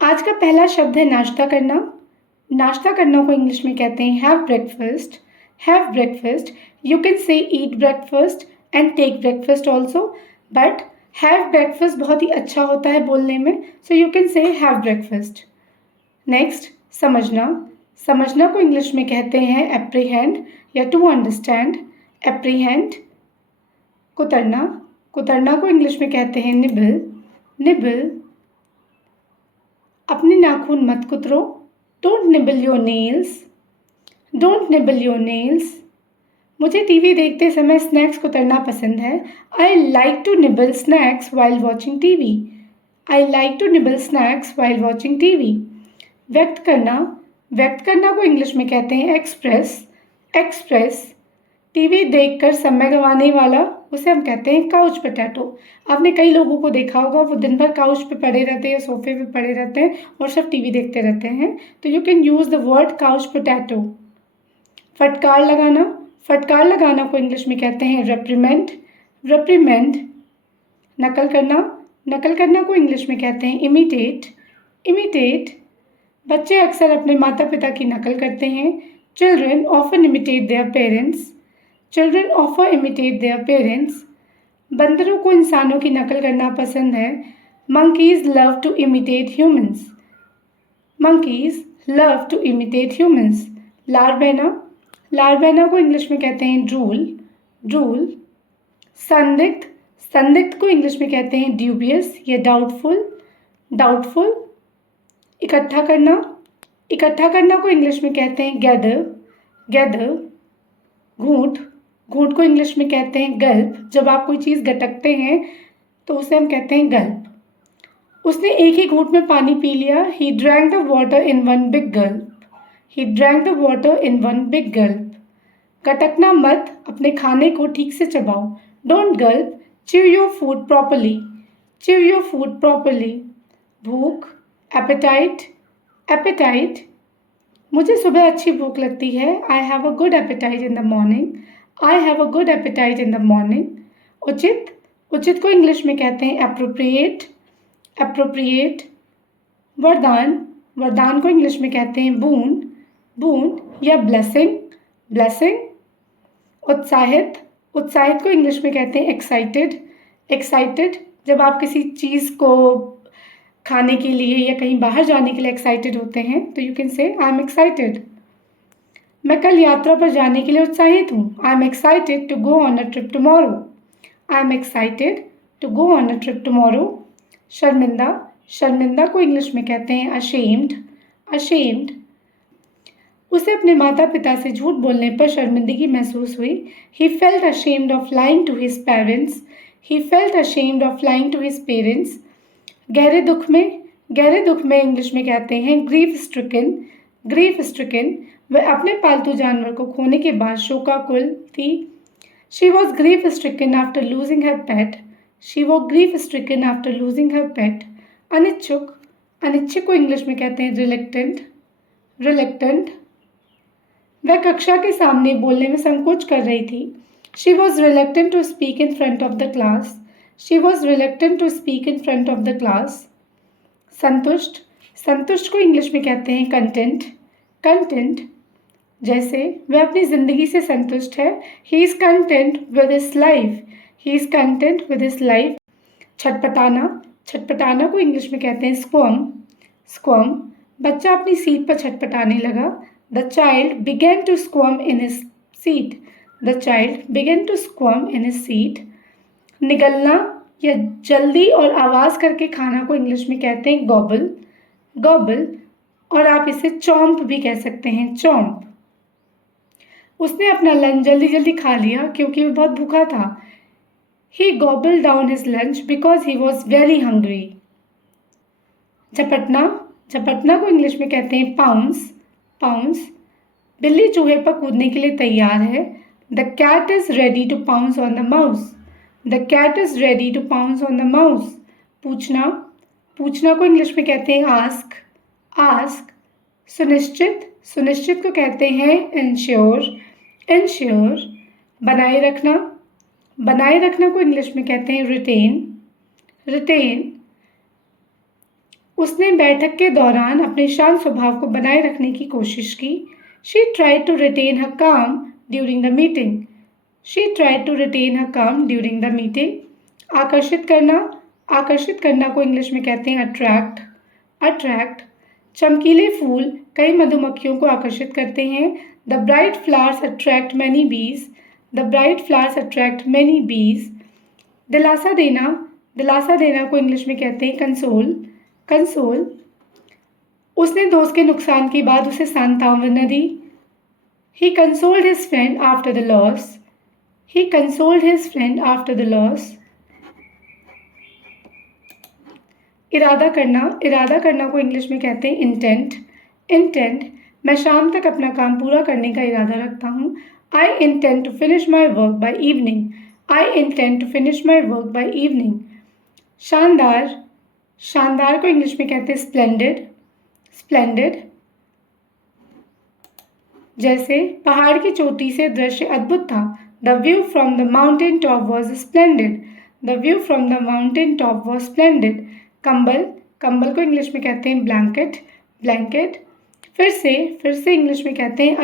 आज का पहला शब्द है नाश्ता करना। नाश्ता करना को इंग्लिश में कहते हैं have breakfast. Have breakfast, you can say eat breakfast and take breakfast also, but have breakfast बहुत ही अच्छा होता है बोलने में, so you can say have breakfast. Next, समझना। समझना को इंग्लिश में कहते हैं एप्रीहेंड या टू अंडरस्टैंड। एप्रीहेंड। कुतरना। कुतरना को इंग्लिश में कहते हैं निबल। निबल। अपने नाखून मत कुतरो। Don't nibble your nails. Don't nibble your nails. मुझे टीवी देखते समय स्नैक्स कुतरना पसंद है। I like to nibble snacks while watching TV. I like to nibble snacks while watching TV. व्यक्त करना। व्यक्त करना को इंग्लिश में कहते हैं एक्सप्रेस। एक्सप्रेस। टीवी देखकर समय गंवाने वाला, उसे हम कहते हैं काउच पोटैटो। आपने कई लोगों को देखा होगा, वो दिन भर काउच पे पड़े रहते हैं या सोफे पे पड़े रहते हैं और सिर्फ टीवी देखते रहते हैं, तो you can use the word couch potato. फटकार लगाना। फटकार लगाना को इंग्लिश में कहते हैं रेप्रीमेंड। रेप्रीमेंड। नकल करना। नकल करना को इंग्लिश में कहते हैं इमिटेट। इमिटेट। बच्चे अक्सर अपने माता पिता की नकल करते हैं। Children often imitate their parents. Children offer imitate their parents. बंदरों को इंसानों की नकल करना पसंद है। Monkeys love to imitate humans. Monkeys love to imitate humans. लार बहना। लार बहना को इंग्लिश में कहते हैं ड्रूल। ड्रूल। संदिग्ध। संदिग्ध को इंग्लिश में कहते हैं ड्यूबियस या डाउटफुल। डाउटफुल। इकट्ठा करना। इकट्ठा करना को इंग्लिश में कहते हैं गैदर। गैदर। घूंट। घूंट को इंग्लिश में कहते हैं गल्प। जब आप कोई चीज़ गटकते हैं तो उसे हम कहते हैं गल्प। उसने एक ही घूंट में पानी पी लिया। He drank the water in one big gulp. He drank the water in one big gulp. गटकना मत, अपने खाने को ठीक से चबाओ। Don't gulp, chew your food properly. Chew your food properly. भूख। एपेटाइट। एपेटाइट। मुझे सुबह अच्छी भूख लगती है। I have a good appetite in the morning. I have a good appetite in the morning. उचित। उचित को इंग्लिश में कहते हैं अप्रोप्रिएट। अप्रोप्रिएट। वरदान। वरदान को इंग्लिश में कहते हैं बून। बून या ब्लेसिंग। ब्लेसिंग। उत्साहित। उत्साहित को इंग्लिश में कहते हैं एक्साइटेड। एक्साइटेड। जब आप किसी चीज़ को खाने के लिए या कहीं बाहर जाने के लिए एक्साइटेड होते हैं तो यू कैन से आई एम एक्साइटेड। मैं कल यात्रा पर जाने के लिए उत्साहित हूँ। I am excited to go on a trip tomorrow. I am excited to go on a trip tomorrow. शर्मिंदा। शर्मिंदा को इंग्लिश में कहते हैं अशेम्ड। अशेम्ड। उसे अपने माता पिता से झूठ बोलने पर शर्मिंदगी महसूस हुई। He felt ashamed of lying to his parents. He felt ashamed of lying to his parents. गहरे दुख में। गहरे दुख में इंग्लिश में कहते हैं ग्रीफ स्ट्रिकन। Grief stricken. वह अपने पालतू जानवर को खोने के बाद शोकाकुल थी। She was grief stricken after losing her pet. She was grief stricken after losing her pet. अनिच्छुक। अनिच्छुक को इंग्लिश में कहते हैं रिलेक्टेंट। रिलेक्टेंट। वह कक्षा के सामने बोलने में संकोच कर रही थी। She was reluctant to speak in front of the class. She was reluctant to speak in front of the class. संतुष्ट। संतुष्ट को इंग्लिश में कहते हैं कंटेंट। कंटेंट। जैसे वह अपनी ज़िंदगी से संतुष्ट है। He is content with his life. He is content with his life. छटपटाना। छटपटाना को इंग्लिश में कहते हैं स्क्वम। स्क्वम। बच्चा अपनी सीट पर छटपटाने लगा। The child began to squirm in his seat. The child began to squirm in his seat. निगलना या जल्दी और आवाज़ करके खाना को इंग्लिश में कहते हैं गॉबल। गॉबल। और आप इसे चॉम्प भी कह सकते हैं, चॉम्प। उसने अपना लंच जल्दी जल्दी खा लिया क्योंकि वह बहुत भूखा था। He gobble down his lunch because he was very hungry. झपटना। झपटना को इंग्लिश में कहते हैं पाउंस। पाउंस। बिल्ली चूहे पर कूदने के लिए तैयार है। The cat is ready to pounce on the mouse. The cat is ready to pounce on the mouse. पूछना। पूछना को इंग्लिश में कहते हैं आस्क। आस्क। सुनिश्चित। सुनिश्चित को कहते हैं इंश्योर। इंश्योर। बनाए रखना। बनाए रखना को इंग्लिश में कहते हैं रिटेन। रिटेन। उसने बैठक के दौरान अपने शांत स्वभाव को बनाए रखने की कोशिश की। She tried to retain her calm during the meeting. She tried to retain her calm during the meeting. आकर्षित करना को इंग्लिश में कहते हैं अट्रैक्ट। अट्रैक्ट। चमकीले फूल कई मधुमक्खियों को आकर्षित करते हैं। The bright flowers attract many bees. The bright flowers attract many bees. दिलासा देना को इंग्लिश में कहते हैं कंसोल। कंसोल। उसने दोस्त के नुकसान के बाद उसे सांत्वना दी। He consoled his friend after the loss. He consoled his friend after the loss. इरादा करना को इंग्लिश में कहते हैं इंटेंट। इंटेंट। मैं शाम तक अपना काम पूरा करने का इरादा रखता हूँ। I intent to finish my work by evening. I intent to finish my work by evening. शानदार को इंग्लिश में कहते हैं स्प्लेंडेड। स्प्लेंडेड। जैसे पहाड़ की चोटी से दृश्य अद्भुत था। The view from the mountain top was splendid. The view from the mountain top was splendid. कंबल को इंग्लिश में कहते हैं ब्लैंकेट। ब्लैंकेट। फिर से इंग्लिश में कहते हैं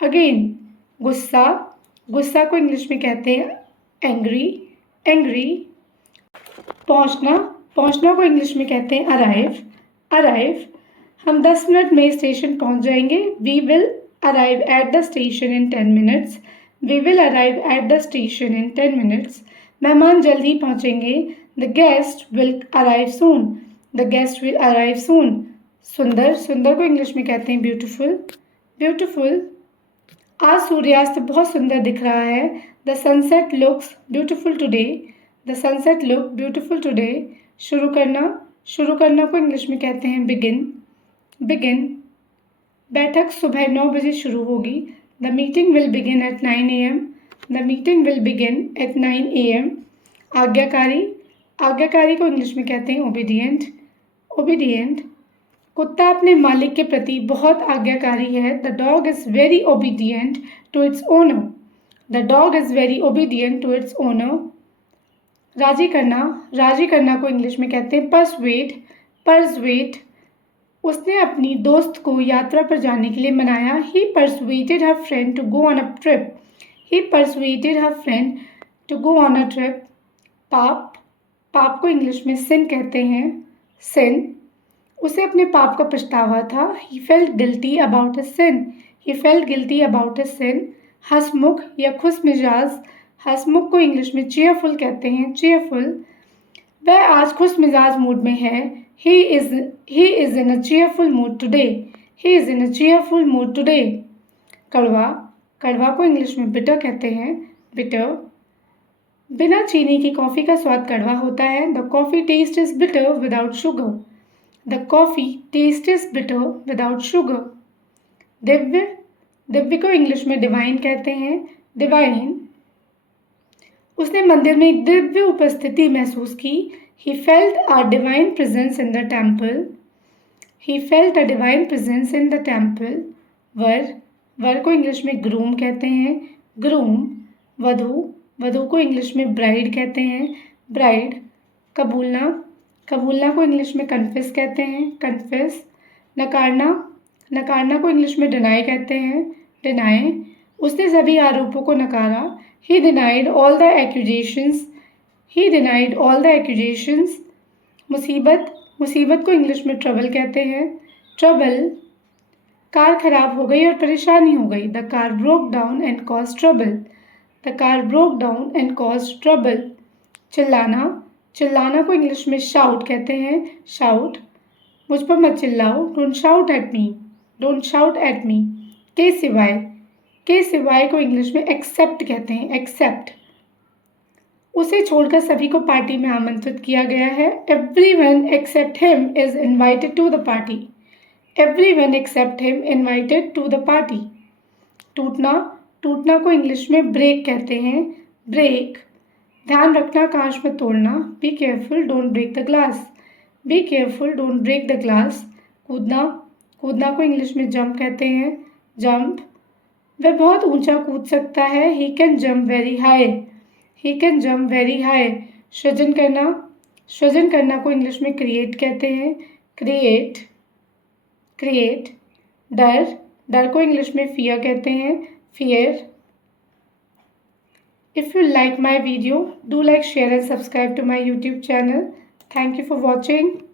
अगेन। गुस्सा को इंग्लिश में कहते हैं एंग्री। पहुंचना को इंग्लिश में कहते हैं अराइव। हम 10 मिनट में स्टेशन पहुंच जाएंगे। We will arrive at the station in 10 minutes. We will arrive at the station in 10 minutes. मेहमान जल्द ही पहुंचेंगे। The guest will arrive soon. The guest will arrive soon. सुंदर को इंग्लिश में कहते हैं ब्यूटिफुल। आज सूर्यास्त बहुत सुंदर दिख रहा है। The sunset looks beautiful today. The sunset look beautiful today. शुरू करना को इंग्लिश में कहते हैं बिगिन। बैठक सुबह 9 बजे शुरू होगी। The meeting will begin eight 9 AM। The meeting will begin eight 9 AM। आज्ञाकारी को इंग्लिश में कहते हैं ओबीडियंट। कुत्ता अपने मालिक के प्रति बहुत आज्ञाकारी है। The dog is very obedient to its owner. The dog is very obedient to its owner. राजी करना को इंग्लिश में कहते हैं परसुएट। उसने अपनी दोस्त को यात्रा पर जाने के लिए मनाया। He persuaded her friend to go on a trip. He persuaded her friend to go on a trip. पाप को इंग्लिश में सिन कहते हैं सिन। उसे अपने पाप का पछतावा था। He felt guilty about his sin. हंसमुख या खुशमिजाज। हंसमुख को इंग्लिश में चीयरफुल कहते हैं चीयरफुल। वह आज खुश मिजाज मूड में है। He is in a cheerful mood today. He is in a cheerful mood today. कड़वा को इंग्लिश में बिटर कहते हैं बिटर। बिना चीनी की कॉफ़ी का स्वाद कड़वा होता है। The coffee test is bitter without sugar. The coffee test is bitter without sugar. Divya को इंग्लिश में डिवाइन कहते हैं डिवाइन। उसने मंदिर में एक दिव्य उपस्थिति महसूस की। He felt a divine presence in the temple. He felt a divine presence in the temple. वर को इंग्लिश में ग्रूम कहते हैं ग्रूम। वधू को इंग्लिश में ब्राइड कहते हैं ब्राइड। कबूलना को इंग्लिश में कन्फेस कहते हैं कन्फेस। नकारना को इंग्लिश में डिनाई कहते हैं डिनाई। उसने सभी आरोपों को नकारा। He denied all the accusations. मुसीबत को इंग्लिश में ट्रबल कहते हैं ट्रबल। कार खराब हो गई और परेशानी हो गई। The car broke down and cause trouble. चिल्लाना को इंग्लिश में शाउट कहते हैं शाउट। मुझ पर मत चिल्लाओ। Don't shout at me. के सिवाय को इंग्लिश में एक्सेप्ट कहते हैं एक्सेप्ट। उसे छोड़कर सभी को पार्टी में आमंत्रित किया गया है। Everyone except him is invited to the party. Everyone except him invited to the party. टूटना को इंग्लिश में ब्रेक कहते हैं ब्रेक। ध्यान रखना कांच में तोड़ना। Be careful don't break the glass. Be careful don't break the glass. कूदना को इंग्लिश में जंप कहते हैं जंप। वह बहुत ऊंचा कूद सकता है। He can jump very high. सृजन सृजन करना को इंग्लिश में क्रिएट कहते हैं, क्रिएट, क्रिएट। डर को इंग्लिश में फियर कहते हैं, fear. If you like my video, do like, share and subscribe to my YouTube channel. Thank you for watching.